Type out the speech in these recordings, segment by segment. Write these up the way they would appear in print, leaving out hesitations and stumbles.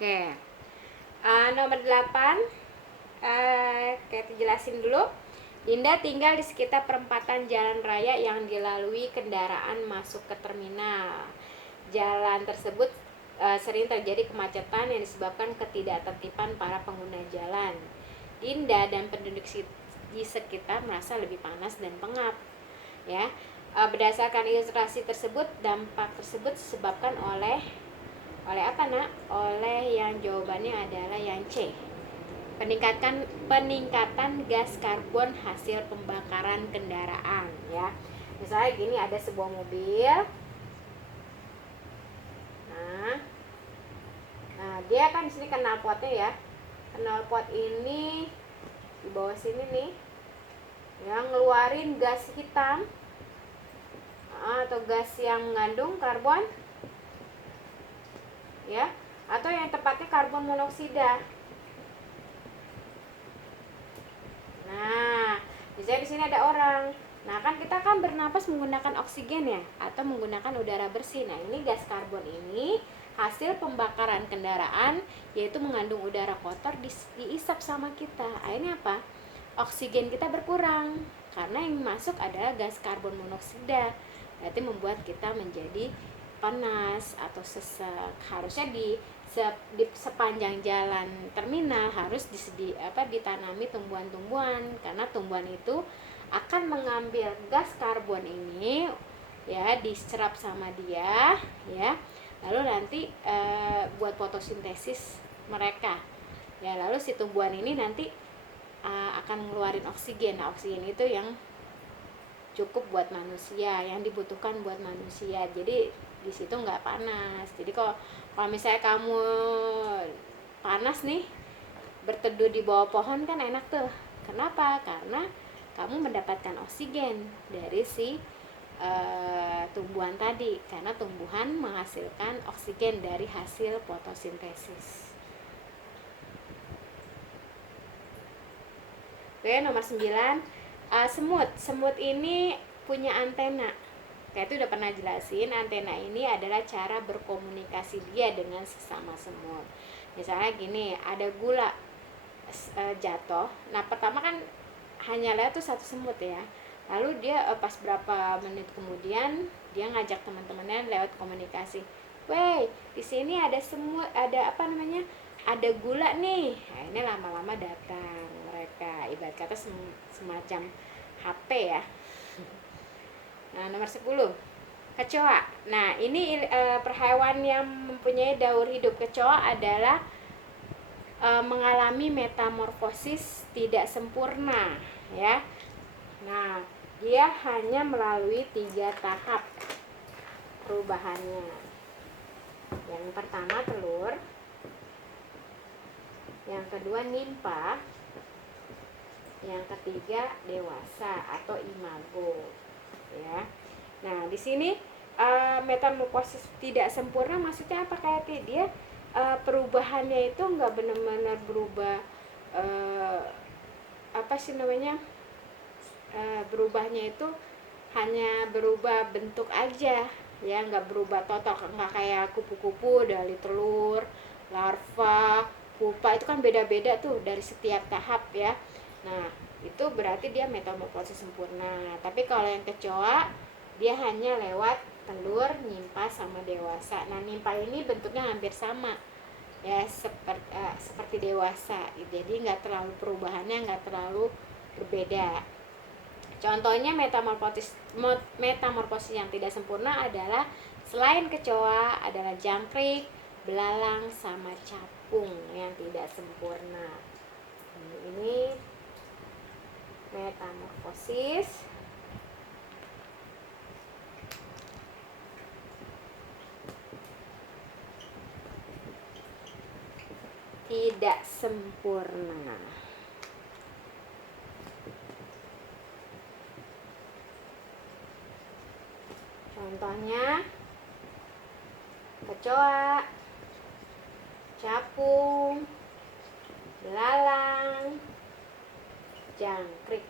Oke. Nomor 8, kita jelasin dulu. Dinda tinggal di sekitar perempatan jalan raya yang dilalui kendaraan masuk ke terminal. Jalan tersebut sering terjadi kemacetan yang disebabkan ketidaktertiban para pengguna jalan. Dinda dan penduduk di sekitar merasa lebih panas dan pengap. Ya, berdasarkan ilustrasi tersebut, dampak tersebut disebabkan oleh apa nak? Oleh yang jawabannya adalah yang C. Peningkatan gas karbon hasil pembakaran kendaraan, ya. Misalnya gini, ada sebuah mobil. Nah, dia kan di sini knalpotnya ya. Knalpot ini di bawah sini nih, yang ngeluarin gas hitam atau gas yang mengandung karbon, ya, atau yang tepatnya karbon monoksida. Nah, misalnya di sini ada orang. Nah, kan kita kan bernapas menggunakan oksigen ya, atau menggunakan udara bersih. Nah, ini gas karbon ini hasil pembakaran kendaraan, yaitu mengandung udara kotor diisap sama kita. Akhirnya apa? Oksigen kita berkurang karena yang masuk adalah gas karbon monoksida. Berarti membuat kita menjadi panas atau sesek. Harusnya di sepanjang jalan terminal harus ditanami tumbuhan-tumbuhan, karena tumbuhan itu akan mengambil gas karbon ini, ya, diserap sama dia, ya, lalu nanti buat fotosintesis mereka, ya, lalu si tumbuhan ini nanti akan ngeluarin oksigen. Nah, oksigen itu yang cukup buat manusia, yang dibutuhkan buat manusia. Jadi di situ nggak panas. Jadi kalau misalnya kamu panas nih, berteduh di bawah pohon kan enak tuh. Kenapa? Karena kamu mendapatkan oksigen dari si tumbuhan tadi, karena tumbuhan menghasilkan oksigen dari hasil fotosintesis. Oke, nomor 9, semut ini punya antena. Kayak itu udah pernah jelasin, antena ini adalah cara berkomunikasi dia dengan sesama semut. Misalnya gini, ada gula jatuh. Nah, pertama kan hanya lihat tuh satu semut ya. Lalu dia pas berapa menit kemudian dia ngajak teman-temannya lewat komunikasi. "Wey, di sini ada semut, ada apa namanya? Ada gula nih." Nah, ini lama-lama datang mereka. Ibarat kata semacam HP ya. Nah, nomor 10, kecoa. Nah, ini perhewan yang mempunyai daur hidup. Kecoa adalah mengalami metamorfosis tidak sempurna, ya. Nah, dia hanya melalui 3 tahap perubahannya. Yang pertama telur, yang kedua nimpa, yang ketiga dewasa atau imago, ya. Nah, di sini metamorfosis tidak sempurna maksudnya apa? Kayak dia perubahannya itu nggak benar-benar berubah, apa sih namanya, berubahnya itu hanya berubah bentuk aja, ya, nggak berubah total, nggak kayak kupu-kupu dari telur, larva, pupa, itu kan beda-beda tuh dari setiap tahap ya. Nah, itu berarti dia metamorfosis sempurna. Tapi kalau yang kecoa, dia hanya lewat telur, nimpa, sama dewasa. Nah, nimpa ini bentuknya hampir sama ya, seperti dewasa. Jadi nggak terlalu, perubahannya nggak terlalu berbeda. Contohnya metamorfosis yang tidak sempurna adalah selain kecoa adalah jangkrik, belalang, sama capung yang tidak sempurna. Ini metamorfosis tidak sempurna. Contohnya kecoa, capung, belalang, jangkrik.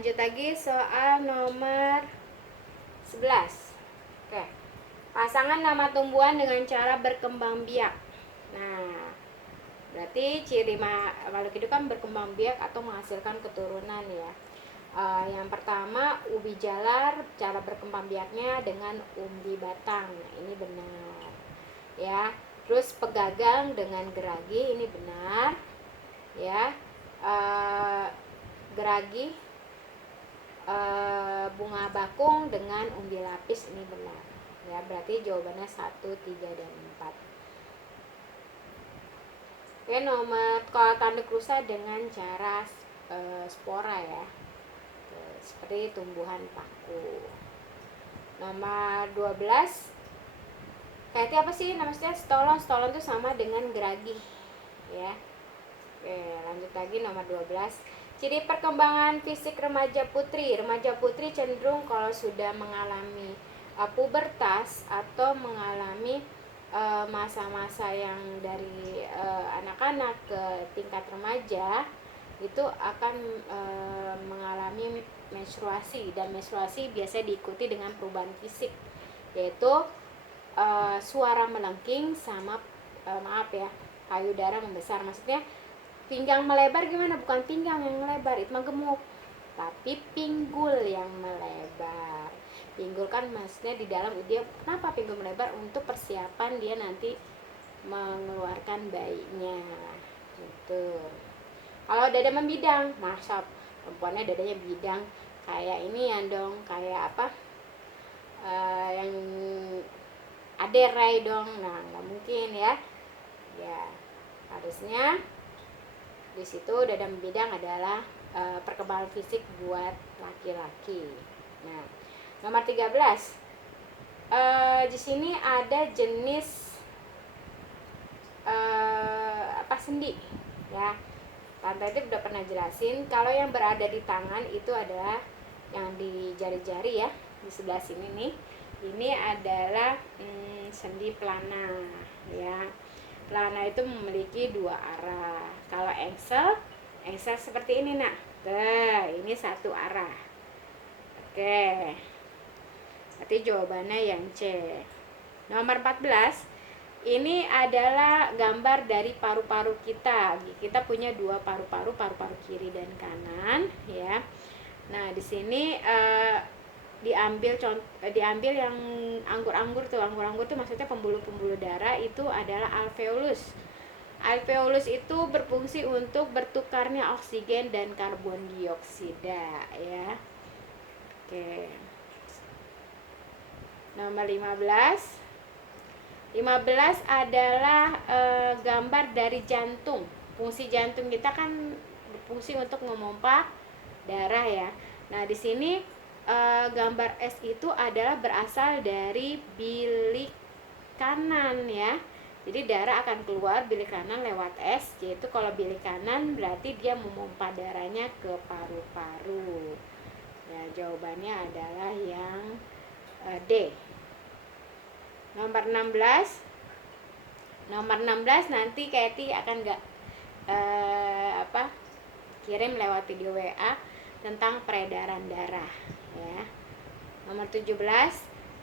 lanjut lagi soal nomor 11. Oke. Pasangan nama tumbuhan dengan cara berkembang biak. Nah, berarti ciri makhluk hidup kan berkembang biak atau menghasilkan keturunan ya. Yang pertama ubi jalar, cara berkembang biaknya dengan umbi batang. Nah, ini benar. Ya. Terus pegagang dengan geragi, ini benar. Ya. Geragi, bunga bakung dengan umbi lapis, ini benar. Ya, berarti jawabannya 1, 3, dan 4. Oke, nomor kalau tanduk rusa dengan cara spora ya. Seperti tumbuhan paku. Nomor 12. Kayaknya apa sih namanya? Stolon itu sama dengan geragi ya. Oke, lanjut lagi nomor 12. Ciri perkembangan fisik remaja putri. Remaja putri cenderung kalau sudah mengalami pubertas atau mengalami masa-masa yang dari anak-anak ke tingkat remaja itu akan mengalami menstruasi, dan menstruasi biasanya diikuti dengan perubahan fisik, yaitu suara melengking sama payudara membesar. Maksudnya pinggang melebar gimana? Bukan pinggang yang melebar, itu mah gemuk, tapi pinggul yang melebar. Pinggul kan maksudnya di dalam dia, kenapa pinggul melebar? Untuk persiapan dia nanti mengeluarkan bayinya gitu. Kalau dada membidang, masa perempuannya dadanya bidang kayak ini ya dong, kayak apa, yang aderai dong. Nah, nggak mungkin ya. Ya, harusnya di situ dada membidang adalah perkembangan fisik buat laki-laki. Nah, nomor 13. Di sini ada jenis sendi ya. Tante itu udah pernah jelasin kalau yang berada di tangan itu adalah yang di jari-jari ya, di sebelah sini nih. Ini adalah sendi pelana ya. Pelana itu memiliki 2 arah. Kalau engsel seperti ini nak. Ini 1 arah. Oke. Berarti jawabannya yang C. Nomor 14. Ini adalah gambar dari paru-paru kita. Kita punya 2 paru-paru, paru-paru kiri dan kanan ya. Nah, di sini diambil yang anggur-anggur tuh. Anggur-anggur tuh maksudnya pembuluh-pembuluh darah itu adalah alveolus. Alveolus itu berfungsi untuk bertukarnya oksigen dan karbon dioksida ya. Oke. Nomor 15 adalah gambar dari jantung. Fungsi jantung kita kan berfungsi untuk memompa darah ya. Nah, di sini gambar S itu adalah berasal dari bilik kanan ya. Jadi darah akan keluar bilik kanan lewat S, yaitu kalau bilik kanan berarti dia memompa darahnya ke paru-paru. Ya, jawabannya adalah yang D. Nomor 16 nanti Katy akan kirim lewat video WA tentang peredaran darah ya. Nomor 17,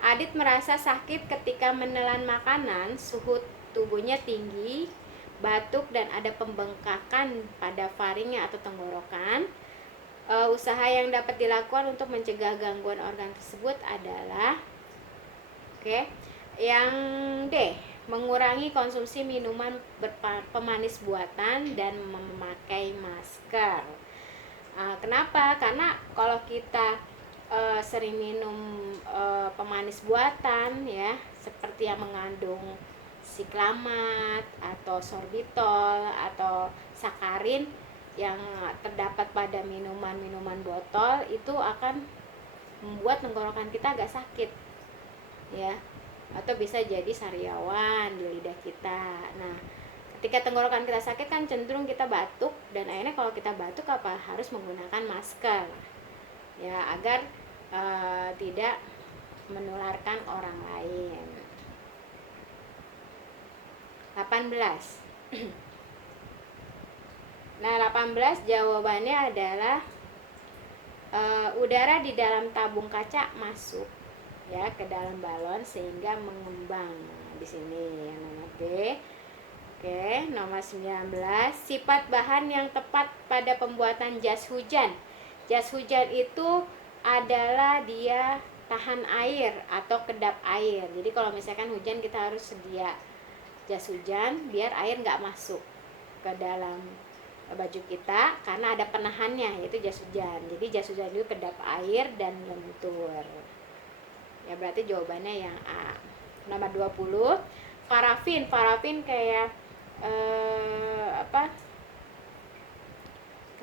Adit merasa sakit ketika menelan makanan, suhu tubuhnya tinggi, batuk dan ada pembengkakan pada faringnya atau tenggorokan. Usaha yang dapat dilakukan untuk mencegah gangguan organ tersebut adalah yang D, mengurangi konsumsi minuman pemanis buatan dan memakai masker. Kenapa? Karena kalau kita sering minum pemanis buatan ya, seperti yang mengandung siklamat atau sorbitol atau sakarin yang terdapat pada minuman botol, itu akan membuat tenggorokan kita agak sakit ya, atau bisa jadi sariawan di lidah kita. Nah, ketika tenggorokan kita sakit kan cenderung kita batuk, dan akhirnya kalau kita batuk harus menggunakan masker ya, agar tidak menularkan orang lain. 18. Nah, 18 jawabannya adalah udara di dalam tabung kaca masuk ya ke dalam balon sehingga mengembang. Nah, di sini yang nomor B. Oke, nomor 19, sifat bahan yang tepat pada pembuatan jas hujan. Jas hujan itu adalah dia tahan air atau kedap air. Jadi kalau misalkan hujan kita harus sedia jas hujan biar air nggak masuk ke dalam baju kita karena ada penahannya yaitu jas hujan. Jadi jas hujan itu kedap air dan lentur. Ya berarti jawabannya yang A. Nomor 20, parafin. Parafin kayak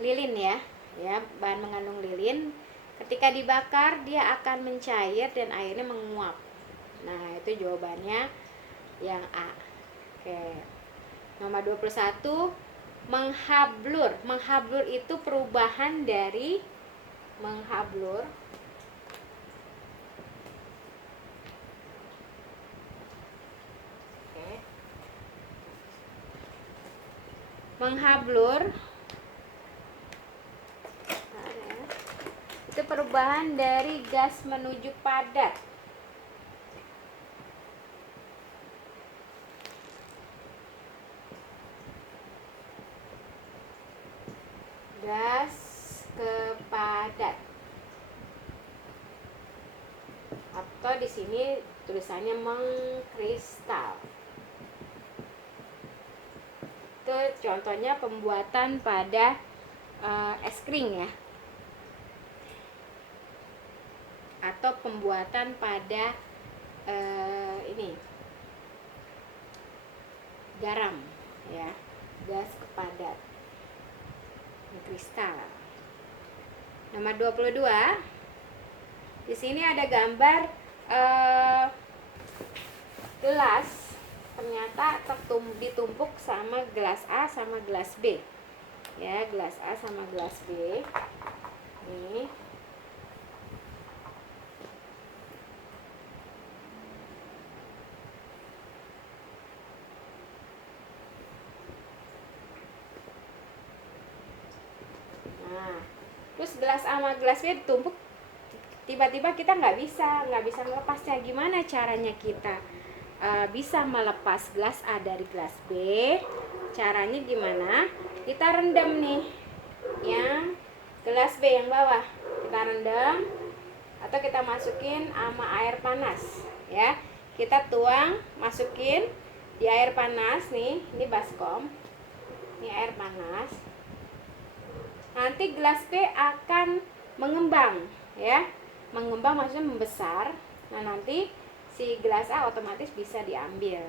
lilin ya, bahan mengandung lilin. Ketika dibakar dia akan mencair dan airnya menguap. Nah itu jawabannya yang A. Oke. Nomor 21, menghablur. Menghablur itu perubahan dari menghablur menghablur itu perubahan dari gas menuju padat. Gas ke padat. Atau di sini tulisannya mengkristal. Itu contohnya pembuatan pada es krim ya, atau pembuatan pada ini garam ya, gas kepadat kristal. Nomor 22, di sini ada gambar gelas ternyata ditumpuk sama gelas A sama gelas B ya, gelas A sama gelas B nih. Nah terus gelas A sama gelas B ditumpuk, tiba-tiba kita nggak bisa melepasnya. Gimana caranya kita bisa melepas gelas A dari gelas B? Caranya gimana? Kita rendam nih yang gelas B yang bawah, kita rendam atau kita masukin sama air panas ya. Kita tuang, masukin di air panas nih, ini baskom, ini air panas. Nanti gelas B akan mengembang ya, mengembang maksudnya membesar. Nah nanti si gelas A otomatis bisa diambil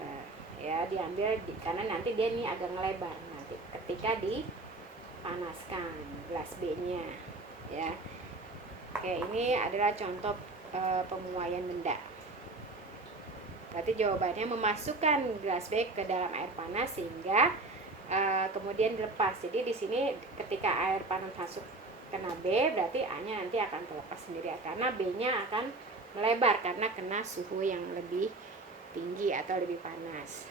ya, karena nanti dia ini agak ngelebar nanti ketika dipanaskan gelas B nya ya. Oke, ini adalah contoh pemuaian benda. Berarti jawabannya memasukkan gelas B ke dalam air panas sehingga kemudian dilepas. Jadi di sini ketika air panas masuk kena B, berarti A-nya nanti akan terlepas sendiri karena B-nya akan melebar karena kena suhu yang lebih tinggi atau lebih panas.